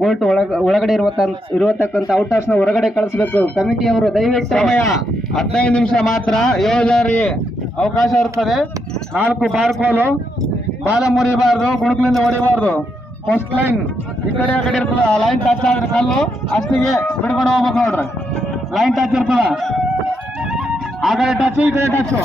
Court ಒಳಗಡೆ ಇರತಕ್ಕಂಥ outers ನ ಹೊರಗಡೆ ಕಳಿಸಬೇಕು. ಕಮಿಟಿಯವರು ದಯವಿಟ್ಟು ಸಮಯ 15 ನಿಮಿಷ ಮಾತ್ರ. 7 ಜಾರಿ ಅವಕಾಶ ಇರುತ್ತದೆ. 4 ಬಾರ್ಕೋಲು, ಬಾಲ ಮುರಿಬಾರ್ದು, ಗುಣಕಲಿಂದ ಹೊಡಿಬಾರ್ದು. ಫಸ್ಟ್ ಲೈನ್ ಈ ಕಡೆ ಆ ಕಡೆ ಇರ್ತದ. ಆ ಲೈನ್ ಟಚ್ ಆದ್ರೆ ಕಲ್ಲು ಅಷ್ಟಿಗೆ ಬಿಡ್ಕೊಂಡು ಹೋಗ್ಬೇಕು ನೋಡ್ರಿ. ಲೈನ್ ಟಚ್ ಇರ್ತದ, ಆ ಕಡೆ ಟಚ್ ಈ ಕಡೆ ಟಚ್.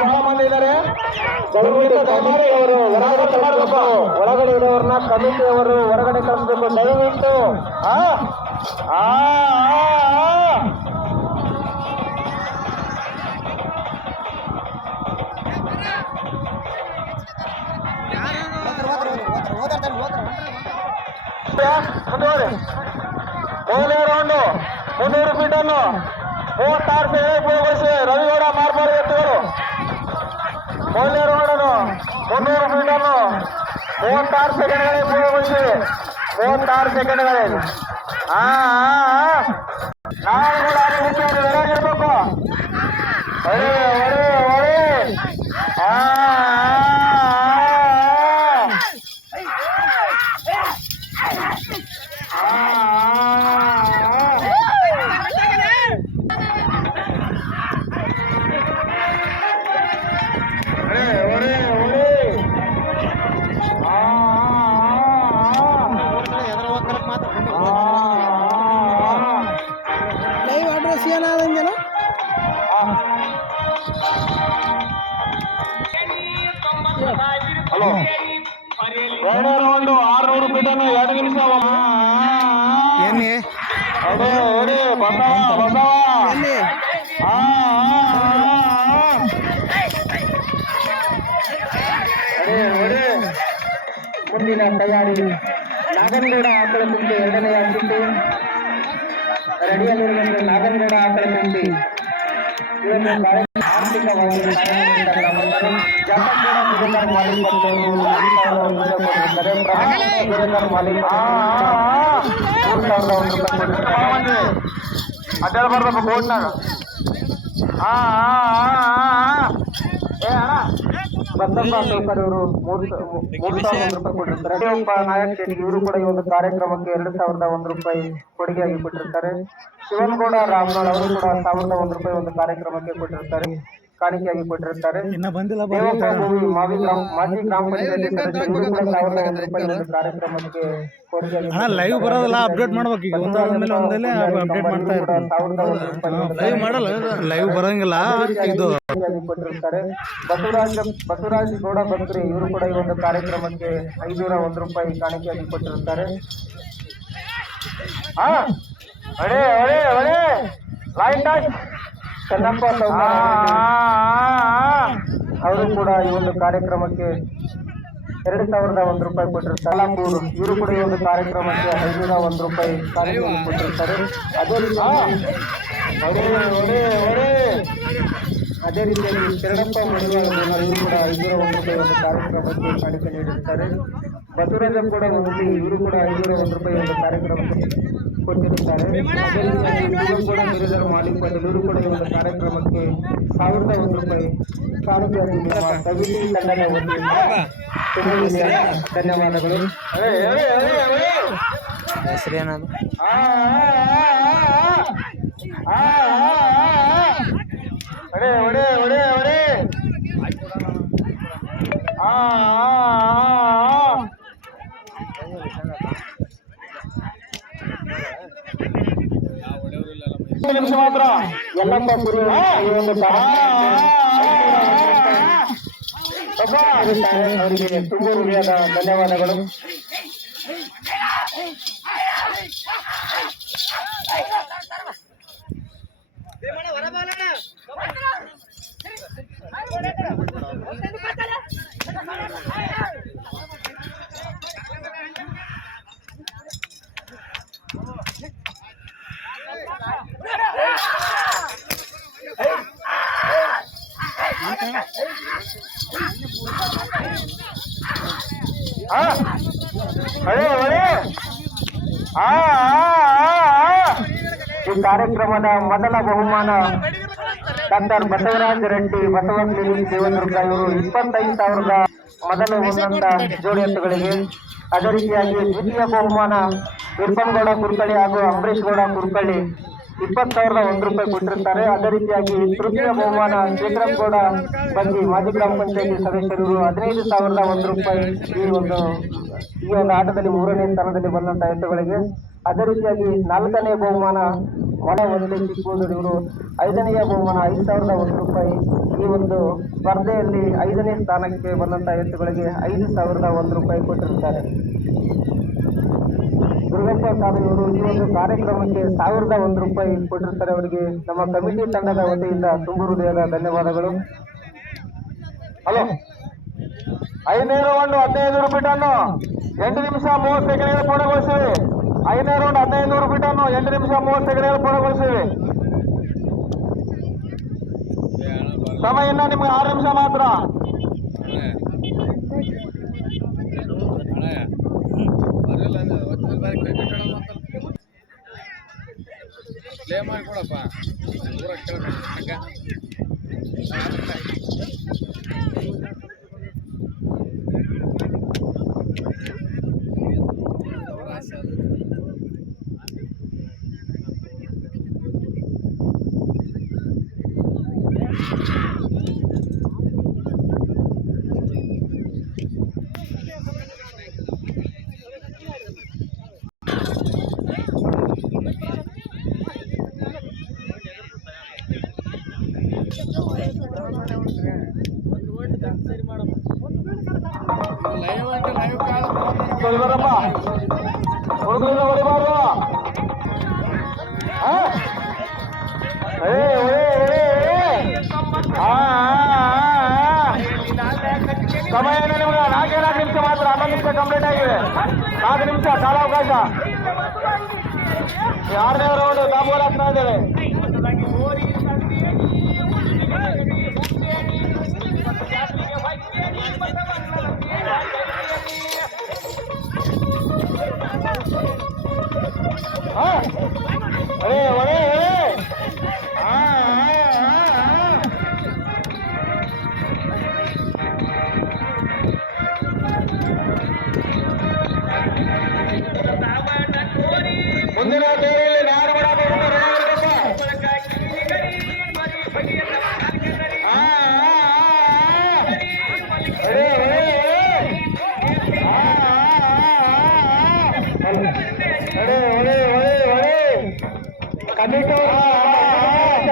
ಬಹಳ ಮಂದಿ ಇದ್ದಾರೆ. ಒಳಗಡೆ ಇರೋರನ್ನ ಕಮಿಟಿಯವರು ಹೊರಗಡೆ ಕಳಿಸ್ಬೇಕು ದಯವಿಟ್ಟು. ಮೊದಲನೇ ರೌಂಡು 300 ಫೀಟನ್ನು 36 ಸೆಕೆಂಡ್ ಪೂರ್ಣಗೊಳಿಸಿ ರವಿಗೌಡ ಮಾರ್ಪಾಡು ಎತ್ತುಗಳು. ಮೊದಲನೇ ರೌಂಡನ್ನು 300 ಫೀಟನ್ನು 36 ಸೆಕೆಂಡ್ಗಳಲ್ಲಿ ಪೂರ್ಣಗೊಳಿಸಿ. 36 ಸೆಕೆಂಡ್ಗಳಲ್ಲಿ. ನಾನು ಕೂಡ ಅಲ್ಲಿ ಮುಖ್ಯವಾಗಿ ರೆಡಿಯಾಗಿರ್ಬೇಕು. ಒಳ್ಳೆ ಒಳ್ಳೆ ಒಳ್ಳೆ ಹಲೋ. ಎರಡನೇ ರೌಂಡು 600 ಫೀಟನ್ನು 2 ನಿಮಿಷ. ಮುಂದಿನ ತಯಾರಿ ನಾಗನಗೌಡ ಆಕಳ ಕುಂಟೆ 2ನೇ ಕುಂಟೆ ರೆಡಿಯಲ್ಲಿರುವಂತೆ. ನಾಗನಗೌಡ ಆಕಳ ಕುಂಟೆ ಆರ್ಥಿಕವಾಗಿ ಅಡ್ಡಾಡಬಾರ್ದಪ್ಪ ಕೋರ್ಟ್ನಾಗ. ಬಸಪ್ಪ ಸೌಕರ್ ಇವರು 3,000 ರೂಪಾಯಿ ಕೊಟ್ಟಿರ್ತಾರೆ. ನಾಯಕ್ ಶೆಟ್ಟಿ ಇವರು ಕೂಡ ಈ ಒಂದು ಕಾರ್ಯಕ್ರಮಕ್ಕೆ 2,001 ರೂಪಾಯಿ ಕೊಡುಗೆಯಾಗಿ ಕೊಟ್ಟಿರ್ತಾರೆ. ಶಿವನಗೌಡ ರಾಮನಾಳ್ ಅವರು ಕೂಡ 1,001 ರೂಪಾಯಿ ಒಂದು ಕಾರ್ಯಕ್ರಮಕ್ಕೆ ಕೊಟ್ಟಿರ್ತಾರೆ, ಕಾಣಿಕೆಯಾಗಿ ಕೊಟ್ಟಿರ್ತಾರೆ. ಮಾಜಿ ಗ್ರಾಮ ಪಂಚಾಯತಿ ಸದಸ್ಯರು ಕೂಡ 1,001 ರೂಪಾಯಿ ಒಂದು ಕಾರ್ಯಕ್ರಮಕ್ಕೆ ಲೈವ್ ಬರೋದಲ್ಲ, ಅಪ್ಡೇಟ್ ಮಾಡ್ಬೇಕು. ಈಗ ಒಂದಾದ್ಮೇಲೆ ಒಂದಲ್ಲೇ ಅಪ್ಡೇಟ್ ಮಾಡ್ತಾ ಇರ್ತಾರೆ. ಲೈವ್ ಮಾಡಲ್ಲ, ಲೈವ್ ಬರಂಗಿಲ್ಲ. ಇದು ಕೊಟ್ಟಿರ್ತಾರೆ. ಬಸವರಾಜ್ ಗೌಡ ಬಕ್ರಿ ಇವರು ಕೂಡ ಈ ಒಂದು ಕಾರ್ಯಕ್ರಮಕ್ಕೆ 501 ರೂಪಾಯಿ ಕಾಣಿಕೆಯಾಗಿ ಕೊಟ್ಟಿರ್ತಾರೆ. ಚೆನ್ನಪ್ಪ ಅವರು ಕೂಡ ಈ ಒಂದು ಕಾರ್ಯಕ್ರಮಕ್ಕೆ 2,001 ರೂಪಾಯಿ ಕೊಟ್ಟಿರ್ತಾರೆ. ಇವರು ಕೂಡ ಈ ಒಂದು ಕಾರ್ಯಕ್ರಮಕ್ಕೆ 501 ರೂಪಾಯಿ ಕಾಣಿಕೆಯಾಗಿ ಕೊಟ್ಟಿರ್ತಾರೆ. ಅದೇ ರೀತಿಯಾಗಿ ಶರಣಪ್ಪ ಮಡಿವಾಳ ಇವರು ಕೂಡ 501 ರೂಪಾಯಿ ಒಂದು ಕಾರ್ಯಕ್ರಮಕ್ಕೆ ಕಾಣಿಕೆ ನೀಡಿರುತ್ತಾರೆ. ಬಸವರಾಜ ಕೂಡ ಇವರು ಕೂಡ 501 ರೂಪಾಯಿ ಒಂದು ಕಾರ್ಯಕ್ರಮಕ್ಕೆ ಕೊಟ್ಟಿರುತ್ತಾರೆ. ಅದೇ ರೀತಿಯಾಗಿ ಕೂಡ ಗಿರಿಧರ್ ಮಾಲಿಕ್ ಇವರು ಕೂಡ ಈ ಒಂದು ಕಾರ್ಯಕ್ರಮಕ್ಕೆ 1,001 ರೂಪಾಯಿ ಕಾಣಿಕೆಯಾಗಿ ಕವಿತೆ ತಂಡದ ವತಿಯಿಂದ ಧನ್ಯವಾದಗಳು. ಹೆಸರೇನದು? ನಿಮಿಷ ಮಾತ್ರ. ಎಲ್ಲಪ್ಪ ಗುರು ಅವರಿಗೆ ತುಂಬ ಹೃದಯದ ಧನ್ಯವಾದಗಳು. ಈ ಕಾರ್ಯಕ್ರಮದ ಮೊದಲ ಬಹುಮಾನ ಡಾಕ್ಟರ್ ಬಸವರಾಜ ರೆಡ್ಡಿ ಬಸವ ಕ್ಲಿನಿಕ್ ದೇವದುರ್ಗ ಇವರು 25,000 ಮೊದಲು ಒಂದಂತ ಜೋಡಿ ಎತ್ತುಗಳಿಗೆ. ಅದೇ ರೀತಿಯಾಗಿ ದ್ವಿತೀಯ ಬಹುಮಾನ ಇರ್ಪನ್ಗೌಡ ಕುರ್ಕಳಿ ಹಾಗೂ ಅಂಬರೀಶ್ ಗೌಡ ಕುರ್ಕಳಿ 20,001 ರೂಪಾಯಿ ಕೊಟ್ಟಿರ್ತಾರೆ. ಅದೇ ರೀತಿಯಾಗಿ ತೃತೀಯ ಬಹುಮಾನ ಶೇಖರಂ ಗೌಡ ಬಂದಿ ಮಾಜಿ ಗ್ರಾಮ ಪಂಚಾಯತಿ ಸದಸ್ಯರು 15,001 ರೂಪಾಯಿ ಈ ಒಂದು ಆಟದಲ್ಲಿ 3ನೇ ಸ್ಥಾನದಲ್ಲಿ ಬಂದಂತಹ ಎತ್ತುಗಳಿಗೆ. ಅದೇ ರೀತಿಯಾಗಿ 4ನೇ ಬಹುಮಾನ ಒಳ ಒಂದೇ ಚಿಕ್ಕೂರು ಇವರು 5ನೇ ಬಹುಮಾನ 5,001 ರೂಪಾಯಿ ಈ ಒಂದು ಸ್ಪರ್ಧೆಯಲ್ಲಿ 5ನೇ ಸ್ಥಾನಕ್ಕೆ ಬಂದಂತಹ ಎತ್ತುಗಳಿಗೆ 5,001 ರೂಪಾಯಿ ಕೊಟ್ಟಿರ್ತಾರೆ. ದುರ್ಗಪ್ಪ ಸಾಬೆಯವರು ಈ ಒಂದು ಕಾರ್ಯಕ್ರಮಕ್ಕೆ 1,001 ರೂಪಾಯಿ ಕೊಟ್ಟಿರ್ತಾರೆ. ಅವರಿಗೆ ನಮ್ಮ ಕಮಿಟಿ ತಂಡದ ವತಿಯಿಂದ ತುಂಬು ಹೃದಯದ ಧನ್ಯವಾದಗಳು. ಹಲೋ 5ನೇ ರೌಂಡ್ 15 ರೂಪಾಯಿ ಟನ್ನು 8 ನಿಮಿಷ 30 ಸೆಕೆಂಡ್ಗಳು ಪೂರ್ಣಗೊಳಿಸಿವೆ. 5ನೇ ರೌಂಡ್ 15 ರೂಪಾಯಿ ಟನ್ನು 8 ನಿಮಿಷ 30 ಸೆಕೆಂಡ್ಗಳು ಪೂರ್ಣಗೊಳಿಸಿವೆ. ಸಮಯ ಇನ್ನ ನಿಮ್ಗೆ 6 ನಿಮಿಷ ಮಾತ್ರ. ಪ್ಲೇ ಮಾಡಿಕೊಡಪ್ಪ ಪೂರ ಬರಪ್ಪ ಹುಡುಗರಿಂದ ಹೊಡಿಬಾರ್ದು. ಸಮಯ ನಿಮ್ಗೆ 4 ನಿಮಿಷ ಮಾತ್ರ. 11 ನಿಮಿಷ ಕಂಪ್ಲೀಟ್ ಆಗಿದೆ. 4 ನಿಮಿಷ ಕಾಲಾವಕಾಶ. 6ನೇ ರೌಂಡ್ ದಾಬೋಲ್ ಆಗ್ತಾ ಇದ್ದೇವೆ. ಮುಂದಿನ ಬೇರೆಯಲ್ಲಿ ಯಾರು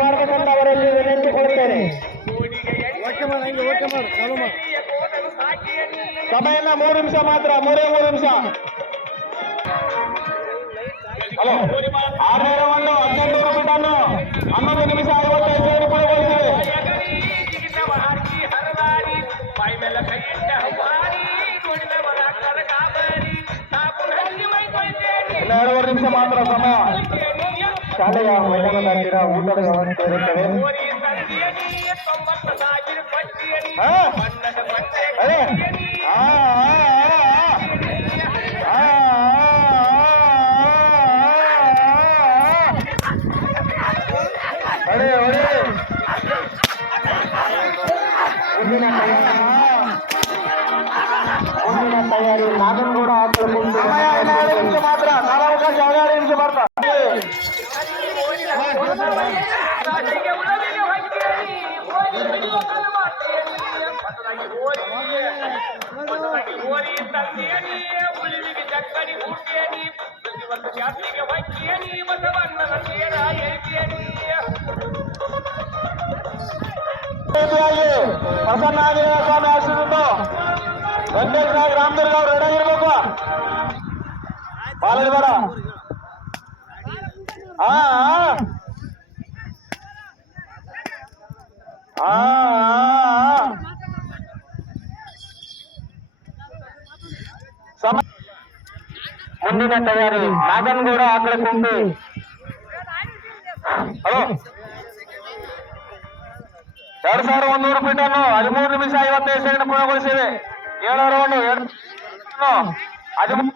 ಮಾಡಬೇಕಂತ ಅವರಲ್ಲಿ ವಿನಂತಿ ಕೊಡುತ್ತೇನೆ. ಸಮಯ 3 ನಿಮಿಷ ಮಾತ್ರ. 3 ನಿಮಿಷ. ಹಲೋ 6ನೇ ರೌಂಡ್ 18 ರೂಪಾಯಿ ಟನ್ನು 11 ನಿಮಿಷ 55 ರೂಪಾಯಿ ಕೊಡ್ತೇವೆ. 2 ನಿಮಿಷ ಮಾತ್ರ ಸಮಯ. ಶಾಲೆಯ ಮೈದಾನದ ಹತ್ತಿರ ಊಟದ ವ್ಯವಸ್ಥೆ ಇರುತ್ತದೆ. ಮುಂದಿನ ತಯಾರಿ ನಾಗನಗೌಡ ಮಾತ್ರ. ಕಾಲಾವಕಾಶ 2 ನಿಮಿಷ ಬರ್ತಾ. ಪ್ರಸನ್ನ ಆಂಜನೇಯ ಸ್ವಾಮಿ ಆಶೀರ್ವಾದ ವೆಂಕಟೇಶ್ ನಾಯಕ್ ರಾಮದುರ್ಗ ಅವ್ರು ರೆಡಿ ಆಗಿರ್ಬೇಕು. ಬಾಲಡಿ ಬೇಡ. ಮುಂದಿನ ತಯಾರಿ ನಾಗನಗೌಡ ಆಕಳ ಕುಂಟು. ಹಲೋ 2,100 ರೂಪಾಯಿ ಟನ್ನು 13 ನಿಮಿಷ 55 ಸೆಕೆಂಡ್ ಪೂರ್ಣಗೊಳಿಸಿವೆ. 7 ರೌಂಡ್ 13